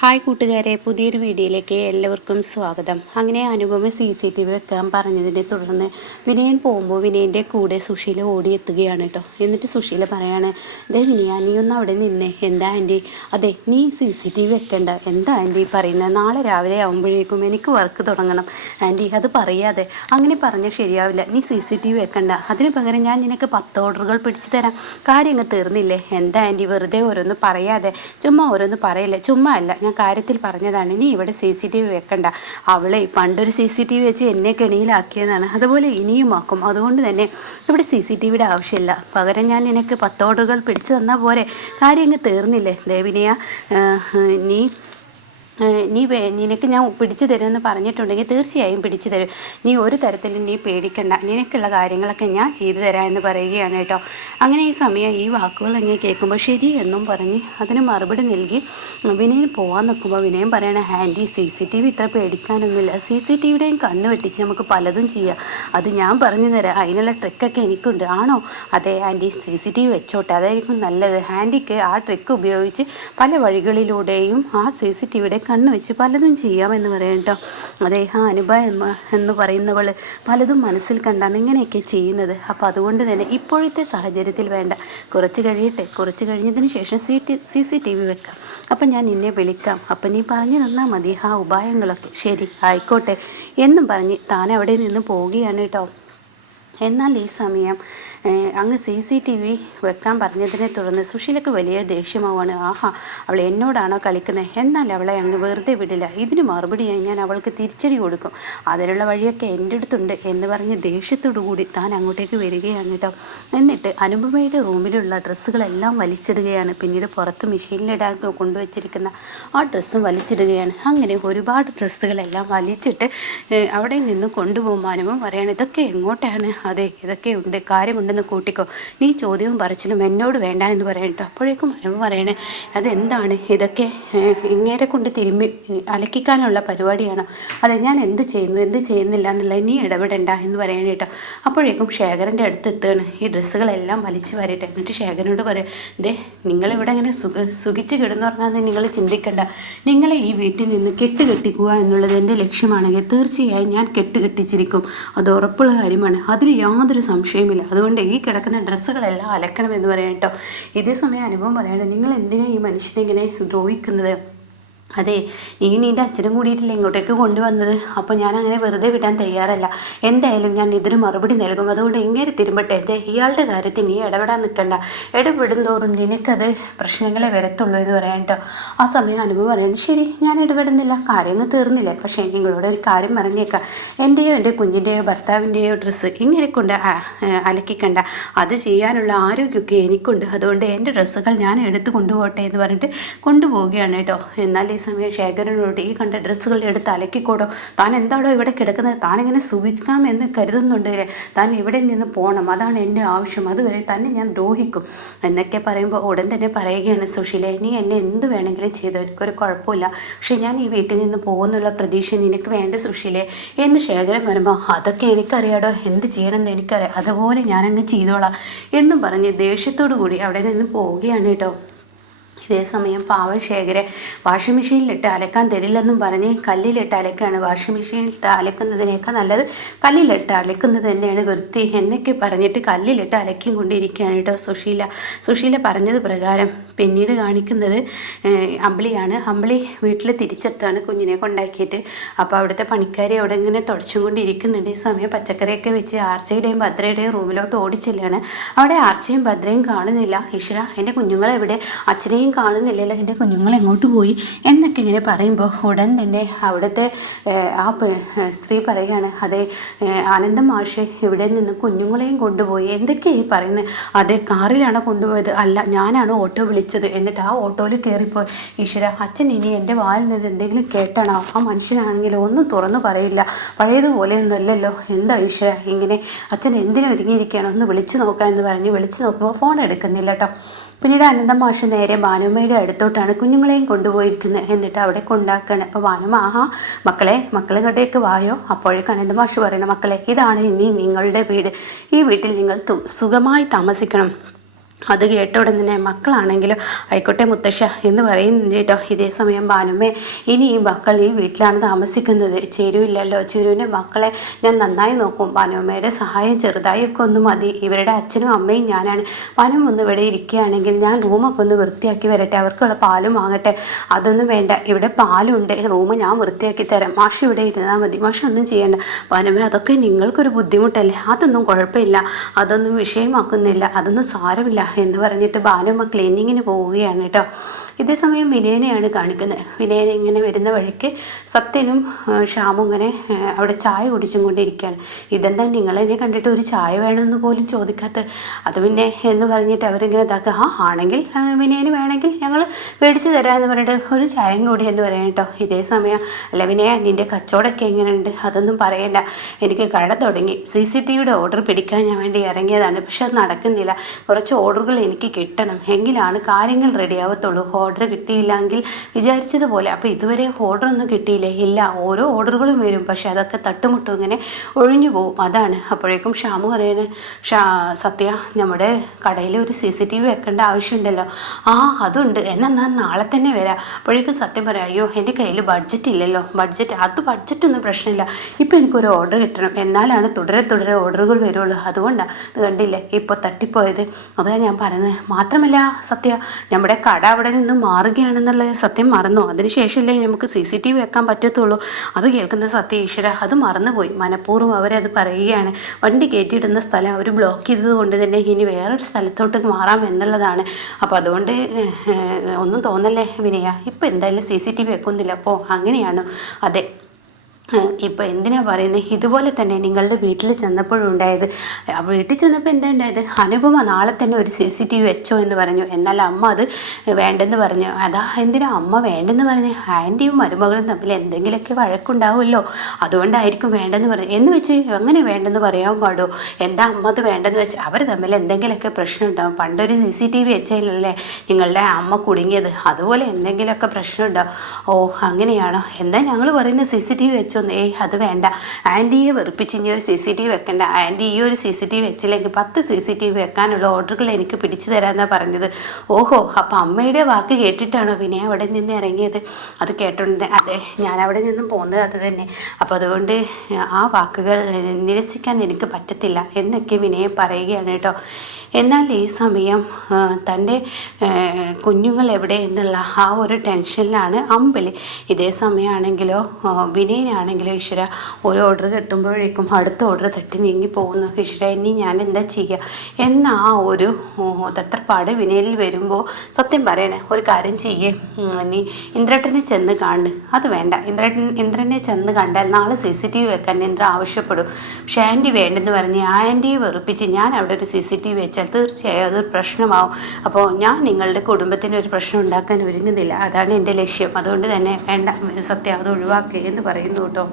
Hi കൂട്ടുകാരെ, പുതിയൊരു വീഡിയോയിലേക്ക് എല്ലാവർക്കും സ്വാഗതം. അങ്ങനെ അനുപമ CCTV വെക്കാൻ പറഞ്ഞതിനെ തുടർന്ന് വിനയൻ പോകുമ്പോൾ വിനയൻ്റെ കൂടെ സുശീല ഓടിയെത്തുകയാണ് കേട്ടോ. എന്നിട്ട് സുശീല പറയാണ്, ദേ വിനയ, നീ ഒന്ന് അവിടെ നിന്നേ. എന്താ ആൻറ്റി? അതെ, നീ CCTV വെക്കണ്ട. എന്താ ആൻറ്റി പറയുന്നത്? നാളെ രാവിലെ ആകുമ്പോഴേക്കും എനിക്ക് വർക്ക് തുടങ്ങണം ആൻറ്റി. അത് പറയാതെ, അങ്ങനെ പറഞ്ഞാൽ ശരിയാവില്ല. നീ CCTV വെക്കണ്ട. അതിന് പകരം ഞാൻ നിനക്ക് 10 ഓർഡറുകൾ പിടിച്ചു തരാം. കാര്യങ്ങൾ തീർന്നില്ലേ? എന്താ ആൻറ്റി വെറുതെ ഓരോന്ന് പറയാതെ? ചുമ്മാ ഓരോന്ന് പറയില്ലേ? ചുമ്മാ അല്ല, ഞാൻ കാര്യത്തിൽ പറഞ്ഞതാണ്. നീ ഇവിടെ CCTV വെക്കണ്ട. അവളെ പണ്ടൊരു CCTV വെച്ച് എന്നെ കെണിയിലാക്കിയതാണ്, അതുപോലെ ഇനിയും ആക്കും. അതുകൊണ്ട് തന്നെ ഇവിടെ CCTVയുടെ ആവശ്യമില്ല. പകരം ഞാൻ നിനക്ക് 10 ഓർഡറുകൾ പിടിച്ചു തന്നാൽ പോരെ? കാര്യങ്ങൾ തീർന്നില്ലേ ദേവിനിയ? നീ നിനക്ക് ഞാൻ പിടിച്ചു തരുമെന്ന് പറഞ്ഞിട്ടുണ്ടെങ്കിൽ തീർച്ചയായും പിടിച്ചു തരും. നീ ഒരു തരത്തിലും നീ പേടിക്കണ്ട. നിനക്കുള്ള കാര്യങ്ങളൊക്കെ ഞാൻ ചെയ്തു തരാം എന്ന് പറയുകയാണ് കേട്ടോ. അങ്ങനെ ഈ സമയം ഈ വാക്കുകൾ അങ്ങനെ കേൾക്കുമ്പോൾ ശരി എന്നും പറഞ്ഞ് അതിന് മറുപടി നൽകി വിനയൻ പോകാൻ നിൽക്കുമ്പോൾ വിനയൻ പറയണ, ആൻറ്റി CCTV ഇത്ര പേടിക്കാനൊന്നുമില്ല. CCTVയുടെയും കണ്ണ് വെട്ടിച്ച് നമുക്ക് പലതും ചെയ്യാം. അത് ഞാൻ പറഞ്ഞു തരാം. അതിനുള്ള ട്രിക്കൊക്കെ എനിക്കുണ്ട്. ആണോ? അതെ ആൻറ്റി, CCTV വെച്ചോട്ടെ, അതായിരിക്കും നല്ലത്. ആൻറ്റിക്ക് ആ ട്രിക്ക് ഉപയോഗിച്ച് പല വഴികളിലൂടെയും ആ CCTVയുടെ കണ്ണ് വെച്ച് പലതും ചെയ്യാമെന്ന് പറയാം കേട്ടോ. അതെ, അനുഭ എന്ന് പറയുന്നവൾ പലതും മനസ്സിൽ കണ്ടാണ് ഇങ്ങനെയൊക്കെ ചെയ്യുന്നത്. അപ്പോൾ അതുകൊണ്ട് തന്നെ ഇപ്പോഴത്തെ സാഹചര്യത്തിൽ വേണ്ട, കുറച്ച് കഴിയട്ടെ. കുറച്ച് കഴിഞ്ഞതിന് ശേഷം CCTV വെക്കാം. അപ്പം ഞാൻ നിന്നെ വിളിക്കാം. അപ്പം നീ പറഞ്ഞു തന്നാൽ മതി ആ ഉപായങ്ങളൊക്കെ. ശരി, ആയിക്കോട്ടെ എന്നും പറഞ്ഞ് താൻ അവിടെ നിന്ന് പോവുകയാണ് കേട്ടോ. എന്നാൽ ഈ സമയം അങ്ങ് CCTV വെക്കാൻ പറഞ്ഞതിനെ തുടർന്ന് സുശീലക്ക് വലിയ ദേഷ്യമാവാണ്. ആഹാ, അവൾ എന്നോടാണോ കളിക്കുന്നത്? എന്നാൽ അവളെ അങ്ങ് വെറുതെ വിടില്ല. ഇതിന് മറുപടിയായി ഞാൻ അവൾക്ക് തിരിച്ചടി കൊടുക്കും. അതിനുള്ള വഴിയൊക്കെ എൻ്റെ അടുത്തുണ്ട് എന്ന് പറഞ്ഞ് ദേഷ്യത്തോടു കൂടി താൻ അങ്ങോട്ടേക്ക് വരികയാണ് കേട്ടോ. എന്നിട്ട് അനുപമയുടെ റൂമിലുള്ള ഡ്രസ്സുകളെല്ലാം വലിച്ചിടുകയാണ്. പിന്നീട് പുറത്ത് മെഷീനിലിടാൻ കൊണ്ടുവച്ചിരിക്കുന്ന ആ ഡ്രസ്സും വലിച്ചിടുകയാണ്. അങ്ങനെ ഒരുപാട് ഡ്രസ്സുകളെല്ലാം വലിച്ചിട്ട് അവിടെ നിന്ന് കൊണ്ടുപോകുമ്പോൾ അനുപമ പറയാണ്, ഇതൊക്കെ എങ്ങോട്ടാണ്? അതെ, ഇതൊക്കെ ഉണ്ട്, കാര്യമുണ്ടെന്ന് കൂട്ടിക്കോ. നീ ചോദ്യവും പറച്ചിലും എന്നോട് വേണ്ട എന്ന് പറയട്ടോ. അപ്പോഴേക്കും അനുപമ പറയണേ, അതെന്താണ് ഇതൊക്കെ? ഇങ്ങേരെ കൊണ്ട് തിരുമ്പി അലക്കിക്കാനുള്ള പരിപാടിയാണോ? അതെ, ഞാൻ എന്ത് ചെയ്യുന്നു എന്ത് ചെയ്യുന്നില്ല എന്നുള്ളത് നീ ഇടപെടണ്ട എന്ന് പറയണ കേട്ടോ. അപ്പോഴേക്കും ശേഖരൻ്റെ അടുത്ത് എത്തുകയാണ്. ഈ ഡ്രസ്സുകളെല്ലാം വലിച്ചു വാരിട്ടെ. എന്നിട്ട് ശേഖരനോട് പറയാം, ദേ, നിങ്ങളിവിടെ ഇങ്ങനെ സുഖിച്ച് കിടന്നു പറഞ്ഞാൽ നിങ്ങൾ ചിന്തിക്കണ്ട. നിങ്ങളെ ഈ വീട്ടിൽ നിന്ന് കെട്ടുകെട്ടിക്കുക എന്നുള്ളത് എൻ്റെ ലക്ഷ്യമാണെങ്കിൽ തീർച്ചയായും ഞാൻ കെട്ടുകെട്ടിച്ചിരിക്കും. അത് ഉറപ്പുള്ള കാര്യമാണ്. അതിൽ യാതൊരു സംശയമില്ല. അതുകൊണ്ട് ഈ കിടക്കുന്ന ഡ്രസ്സുകളെല്ലാം അലക്കണമെന്ന് പറയാം കേട്ടോ. ഇതേ സമയം അനുഭവം പറയാണ്, നിങ്ങൾ എന്തിനാണ് ഈ മനുഷ്യനെ ഇങ്ങനെ ദ്രോഹിക്കുന്നത്? അതെ, നീ നിൻ്റെ അച്ഛനും കൂടിയിട്ടില്ല ഇങ്ങോട്ടേക്ക് കൊണ്ടുവന്നത്. അപ്പോൾ ഞാൻ അങ്ങനെ വെറുതെ വിടാൻ തയ്യാറല്ല. എന്തായാലും ഞാൻ ഇതിന് മറുപടി നൽകും. അതുകൊണ്ട് ഇങ്ങനെ തിരുമ്പട്ടെ. അതെ, ഇയാളുടെ കാര്യത്തിൽ നീ ഇടപെടാൻ നിൽക്കണ്ട. ഇടപെടും തോറും നിനക്കത് പ്രശ്നങ്ങളെ വരത്തുള്ളൂ എന്ന് പറയാൻ കേട്ടോ. ആ സമയം അനുഭവം പറയുന്നത്, ശരി, ഞാൻ ഇടപെടുന്നില്ല, കാര്യങ്ങൾ തീർന്നില്ലേ? പക്ഷേ നിങ്ങളോട് ഒരു കാര്യം പറഞ്ഞേക്കാം. എൻ്റെയോ എൻ്റെ കുഞ്ഞിൻ്റെയോ ഭർത്താവിൻ്റെയോ ഡ്രസ്സ് ഇങ്ങനെ കൊണ്ട് അലക്കിക്കണ്ട. അത് ചെയ്യാനുള്ള ആരോഗ്യമൊക്കെ എനിക്കുണ്ട്. അതുകൊണ്ട് എൻ്റെ ഡ്രസ്സുകൾ ഞാൻ എടുത്ത് കൊണ്ടുപോകട്ടെ എന്ന് പറഞ്ഞിട്ട് കൊണ്ടുപോവുകയാണ് കേട്ടോ. എന്നാൽ ഈ സമയം ശേഖരനോട്, ഈ കണ്ട ഡ്രസ്സുകൾ എടുത്ത് അലക്കിക്കോടോ. താൻ എന്താണോ ഇവിടെ കിടക്കുന്നത്? താനിങ്ങനെ സുഖിക്കാമെന്ന് കരുതുന്നുണ്ട്. താൻ ഇവിടെ നിന്ന് പോകണം, അതാണ് എൻ്റെ ആവശ്യം. അതുവരെ തന്നെ ഞാൻ ദ്രോഹിക്കും എന്നൊക്കെ പറയുമ്പോൾ ഉടൻ തന്നെ പറയുകയാണ്, സുശീലേ, നീ എന്നെ എന്ത് വേണമെങ്കിലും ചെയ്തോ, എനിക്കൊരു കുഴപ്പമില്ല. പക്ഷെ ഞാൻ ഈ വീട്ടിൽ നിന്ന് പോകുന്നുള്ള പ്രതീക്ഷ നിനക്ക് വേണ്ട സുശീലേ എന്ന് ശേഖരൻ വരുമ്പോൾ, അതൊക്കെ എനിക്കറിയാടോ, എന്ത് ചെയ്യണമെന്ന് എനിക്കറിയാം, അതുപോലെ ഞാനങ്ങ് ചെയ്തോളാം എന്നും പറഞ്ഞ് ദേഷ്യത്തോടു കൂടി അവിടെ നിന്ന് പോവുകയാണ് കേട്ടോ. ഇതേ സമയം പാവം ശേഖരെ വാഷിംഗ് മെഷീനിലിട്ട് അലക്കാൻ തരില്ലെന്നും പറഞ്ഞ് കല്ലിലിട്ട് അലക്കുകയാണ്. വാഷിംഗ് മെഷീനിലിട്ട് അലക്കുന്നതിനേക്കാൾ നല്ലത് കല്ലിലിട്ട് അലക്കുന്നത് തന്നെയാണ് വൃത്തി എന്നൊക്കെ പറഞ്ഞിട്ട് കല്ലിലിട്ട് അലക്കിയും കൊണ്ടിരിക്കുകയാണ് കേട്ടോ സുശീല പറഞ്ഞത് പ്രകാരം. പിന്നീട് കാണിക്കുന്നത് അമ്പിളിയാണ്. അമ്പിളി വീട്ടിൽ തിരിച്ചെത്താണ് കുഞ്ഞിനെ കൊണ്ടാക്കിയിട്ട്. അപ്പോൾ അവിടുത്തെ പണിക്കാരി അവിടെ ഇങ്ങനെ തുടച്ചും കൊണ്ടിരിക്കുന്നുണ്ട്. ഈ സമയം പച്ചക്കറിയൊക്കെ വെച്ച് ആർച്ചയുടെയും ഭദ്രയുടെയും റൂമിലോട്ട് ഓടിച്ചില്ലാണ്. അവിടെ ആർച്ചയും ഭദ്രയും കാണുന്നില്ല. ഈശ്വര, എൻ്റെ കുഞ്ഞുങ്ങളെവിടെ? അച്ഛനെയും കാണുന്നില്ലല്ലോ, എൻ്റെ കുഞ്ഞുങ്ങൾ എങ്ങോട്ട് പോയി എന്നൊക്കെ ഇങ്ങനെ പറയുമ്പോൾ ഉടൻ തന്നെ അവിടുത്തെ ആ സ്ത്രീ പറയുകയാണ്, അതെ, ആനന്ദ മാഷ് ഇവിടെ നിന്ന് കുഞ്ഞുങ്ങളെയും കൊണ്ടുപോയി. എന്തൊക്കെയാണ് ഈ പറയുന്നത്? അതെ, കാറിലാണോ കൊണ്ടുപോയത്? അല്ല, ഞാനാണ് ഓട്ടോ വിളിച്ചത്. എന്നിട്ട് ആ ഓട്ടോയിൽ കയറിപ്പോയി. ഈശ്വര, അച്ഛൻ ഇനി എൻ്റെ വായിൽ നിന്ന് എന്തെങ്കിലും കേട്ടാണോ? ആ മനുഷ്യനാണെങ്കിൽ ഒന്നും തുറന്നു പറയില്ല, പഴയതുപോലെ ഒന്നുമല്ലല്ലോ. എന്താ ഈശ്വര ഇങ്ങനെ? അച്ഛൻ എന്തിനും ഒരുങ്ങിയിരിക്കുകയാണ്, ഒന്ന് വിളിച്ചു നോക്കാം എന്ന് പറഞ്ഞ് വിളിച്ചു നോക്കുമ്പോൾ ഫോൺ എടുക്കുന്നില്ല കേട്ടോ. പിന്നീട് അനന്തമാഷ് നേരെ ഭാനുമ്മയുടെ അടുത്തോട്ടാണ് കുഞ്ഞുങ്ങളെയും കൊണ്ടുപോയിരിക്കുന്നത്. എന്നിട്ട് അവിടെ കൊണ്ടാക്കുകയാണ്. അപ്പോൾ ഭാനുമ്മ, ആഹാ മക്കളെ ഇങ്ങോട്ടേക്ക് വായോ. അപ്പോഴേക്കും അനന്തമാഷ് പറയുന്നത്, മക്കളെ, ഇതാണ് ഇനി നിങ്ങളുടെ വീട്. ഈ വീട്ടിൽ നിങ്ങൾ സുഖമായി താമസിക്കണം. അത് കേട്ട ഉടൻ തന്നെ മക്കളാണെങ്കിലും ആയിക്കോട്ടെ മുത്തശ്ശ എന്ന് പറയുന്നുണ്ട് കേട്ടോ. ഇതേ സമയം ഭാനുമേ, ഇനി ഈ മക്കൾ ഈ വീട്ടിലാണ് താമസിക്കുന്നത്, ചേരുവില്ലല്ലോ, ചേരുവിൻ്റെ മക്കളെ ഞാൻ നന്നായി നോക്കും, ഭാനുമ്മയുടെ സഹായം ചെറുതായൊക്കെ ഒന്ന് മതി, ഇവരുടെ അച്ഛനും അമ്മയും ഞാനാണ്, ഭാനും ഒന്ന് ഇവിടെ ഇരിക്കുകയാണെങ്കിൽ ഞാൻ റൂമൊക്കെ ഒന്ന് വൃത്തിയാക്കി വരട്ടെ, അവർക്കുള്ള പാലും വാങ്ങട്ടെ. അതൊന്നും വേണ്ട, ഇവിടെ പാലുണ്ട്, റൂം ഞാൻ വൃത്തിയാക്കി തരാം, മാഷ് ഇവിടെ ഇരുന്നാൽ മതി, മാഷ് ഒന്നും ചെയ്യേണ്ട. ഭാനുമേ, അതൊക്കെ നിങ്ങൾക്കൊരു ബുദ്ധിമുട്ടല്ലേ, അതൊന്നും കുഴപ്പമില്ല, അതൊന്നും വിഷയമാക്കുന്നില്ല, അതൊന്നും സാരമില്ല എന്ന് പറഞ്ഞിട്ട് ഭാനുമ്മ ക്ലീനിങ്ങിന് പോവുകയാണ് കേട്ടോ. ഇതേ സമയം വിനയനെയാണ് കാണിക്കുന്നത്. വിനയൻ ഇങ്ങനെ വരുന്ന വഴിക്ക് സത്യനും ശ്യാമും ഇങ്ങനെ അവിടെ ചായ കുടിച്ചും കൊണ്ടിരിക്കുകയാണ്. ഇതെന്താ നിങ്ങളെന്നെ കണ്ടിട്ട് ഒരു ചായ വേണമെന്ന് പോലും ചോദിക്കാത്ത, അത് പിന്നെ എന്ന് പറഞ്ഞിട്ട് അവരിങ്ങനെ ഇതാക്കുക. ആണെങ്കിൽ വിനയന് വേണമെങ്കിൽ ഞങ്ങൾ മേടിച്ച് തരാമെന്ന് പറഞ്ഞിട്ട് ഒരു ചായയും കൂടി എന്ന് പറയാം കേട്ടോ. ഇതേ സമയം അല്ല വിനയ, നിൻ്റെ കച്ചവടമൊക്കെ എങ്ങനെയുണ്ട്, അതൊന്നും പറയണ്ട, എനിക്ക് കട തുടങ്ങി, CCTVയുടെ ഓർഡർ പിടിക്കാൻ ഞാൻ വേണ്ടി ഇറങ്ങിയതാണ്, പക്ഷെ അത് നടക്കുന്നില്ല, കുറച്ച് ഓർഡറുകൾ എനിക്ക് കിട്ടണം, എങ്കിലാണ് കാര്യങ്ങൾ റെഡിയാവത്തുള്ളൂ. ഓർഡർ കിട്ടിയില്ലെങ്കിൽ വിചാരിച്ചതുപോലെ, അപ്പോൾ ഇതുവരെ ഓർഡർ ഒന്നും കിട്ടിയില്ലേ? ഇല്ല, ഓരോ ഓർഡറുകളും വരും, പക്ഷെ അതൊക്കെ തട്ടുമുട്ടും ഇങ്ങനെ ഒഴിഞ്ഞു പോകും, അതാണ്. അപ്പോഴേക്കും ഷ്യാമു പറയണേ, സത്യ, നമ്മുടെ കടയിൽ ഒരു CCTV വെക്കേണ്ട ആവശ്യമുണ്ടല്ലോ. അതുണ്ട്, എന്നാൽ ഞാൻ നാളെ തന്നെ വരാം. അപ്പോഴേക്കും സത്യം പറയാം, അയ്യോ എൻ്റെ കയ്യിൽ ബഡ്ജറ്റ് ഇല്ലല്ലോ. ബഡ്ജറ്റൊന്നും പ്രശ്നമില്ല, ഇപ്പം എനിക്കൊരു ഓർഡർ കിട്ടണം, എന്നാലാണ് തുടരെ തുടരെ ഓർഡറുകൾ വരുള്ളൂ, അതുകൊണ്ടാണ് കണ്ടില്ലേ ഇപ്പോൾ തട്ടിപ്പോയത്. അതാണ് ഞാൻ പറയുന്നത്. മാത്രമല്ല സത്യ, നമ്മുടെ കട അവിടെ നിന്ന് മാറുകയാണെന്നുള്ളത് സത്യം മറന്നു, അതിനുശേഷമല്ലേ നമുക്ക് CCTV വെക്കാൻ പറ്റത്തുള്ളൂ. അത് കേൾക്കുന്ന സത്യ, ഈശ്വര, അത് മറന്നുപോയി, മനഃപൂർവ്വം അവരത് പറയുകയാണ്, വണ്ടി കയറ്റിയിടുന്ന സ്ഥലം അവർ ബ്ലോക്ക് ചെയ്തത് കൊണ്ട് തന്നെ ഇനി വേറൊരു സ്ഥലത്തോട്ട് മാറാം എന്നുള്ളതാണ്. അപ്പോൾ അതുകൊണ്ട് ഒന്നും തോന്നല്ലേ വിനയ, ഇപ്പോൾ എന്തായാലും CCTV വെക്കുന്നില്ല. അപ്പോൾ അങ്ങനെയാണോ? അതെ, ഇപ്പോൾ എന്തിനാ പറയുന്നത്, ഇതുപോലെ തന്നെ നിങ്ങളുടെ വീട്ടിൽ ചെന്നപ്പോഴുണ്ടായത്. വീട്ടിൽ ചെന്നപ്പോൾ എന്താ ഉണ്ടായത്, അനുപമ നാളെ തന്നെ ഒരു CCTV വെച്ചോ എന്ന് പറഞ്ഞു, എന്നാൽ അമ്മ അത് വേണ്ടെന്ന് പറഞ്ഞു. അതാ എന്തിനാ അമ്മ വേണ്ടെന്ന് പറഞ്ഞു, ആൻറ്റിയും മരുമകളും തമ്മിൽ എന്തെങ്കിലുമൊക്കെ വഴക്കുണ്ടാവുമല്ലോ, അതുകൊണ്ടായിരിക്കും വേണ്ടെന്ന് പറഞ്ഞു. എന്ന് വെച്ച് അങ്ങനെ വേണ്ടെന്ന് പറയാൻ പാടുമോ? എന്താ അമ്മ അത് വേണ്ടെന്ന് വെച്ച്, അവർ തമ്മിൽ എന്തെങ്കിലുമൊക്കെ പ്രശ്നം ഉണ്ടാവും, പണ്ടൊരു CCTV വെച്ചതിലല്ലേ നിങ്ങളുടെ അമ്മ കുടുങ്ങിയത്, അതുപോലെ എന്തെങ്കിലുമൊക്കെ പ്രശ്നം ഉണ്ടാവും. അങ്ങനെയാണോ? എന്താ ഞങ്ങൾ പറയുന്നത് CCTV വെച്ചോ? അത് വേണ്ട, ആൻറ്റിയെ വെറുപ്പിച്ച് ഇനി ഒരു CCTV വെക്കണ്ട, ആൻറ്റി ഈ ഒരു CCTV വെച്ചില്ലെങ്കിൽ 10 CCTV വെക്കാനുള്ള ഓർഡറുകൾ എനിക്ക് പിടിച്ചു തരാമെന്നാണ് പറഞ്ഞത്. ഓഹോ, അപ്പം അമ്മയുടെ വാക്ക് കേട്ടിട്ടാണോ പിന്നെ അവിടെ നിന്ന് ഇറങ്ങിയത്? അത് കേട്ടോണ്ട് അതെ, ഞാൻ അവിടെ നിന്നും പോകുന്നത് അത് തന്നെ, അപ്പോൾ അതുകൊണ്ട് ആ വാക്കുകൾ നിരസിക്കാൻ എനിക്ക് പറ്റത്തില്ല എന്നൊക്കെ വിനയം പറയുകയാണ് കേട്ടോ. എന്നാൽ ഈ സമയം തൻ്റെ കുഞ്ഞുങ്ങൾ എവിടെ എന്നുള്ള ആ ഒരു ടെൻഷനിലാണ് അമ്പിളി. ഇതേ സമയമാണെങ്കിലോ വിനയനാണെങ്കിലോ, ഈശ്വര, ഒരു ഓർഡർ കിട്ടുമ്പോഴേക്കും അടുത്ത ഓർഡർ തട്ടി നീങ്ങി പോകുന്നു. ഈശ്വര, ഇനി ഞാൻ എന്താ ചെയ്യുക എന്ന ആ ഒരു തത്രപ്പാട് വിനയനിൽ വരുമ്പോൾ സത്യം പറയണേ, ഒരു കാര്യം ചെയ്യേ, നീ ഇന്ദ്രേട്ടനെ ചെന്ന് കാണു. അത് വേണ്ട, ഇന്ദ്രനെ ചെന്ന് കണ്ടാൽ നാളെ CCTV വെക്കാൻ ഇന്ദ്ര ആവശ്യപ്പെടും. പക്ഷേ ആൻറ്റി വേണ്ടെന്ന് പറഞ്ഞ് ആ ആൻറ്റിയെ വെറുപ്പിച്ച് ഞാൻ അവിടെ ഒരു CCTV വെച്ചാൽ തീർച്ചയായും അത് പ്രശ്നമാവും. അപ്പോൾ ഞാൻ നിങ്ങളുടെ കുടുംബത്തിന് ഒരു പ്രശ്നം ഉണ്ടാക്കാൻ ഒരുങ്ങുന്നില്ല, അതാണ് എൻ്റെ ലക്ഷ്യം, അതുകൊണ്ട് തന്നെ വേണ്ട സത്യം, അത് ഒഴിവാക്കുക എന്ന് പറയുന്നു കേട്ടോ.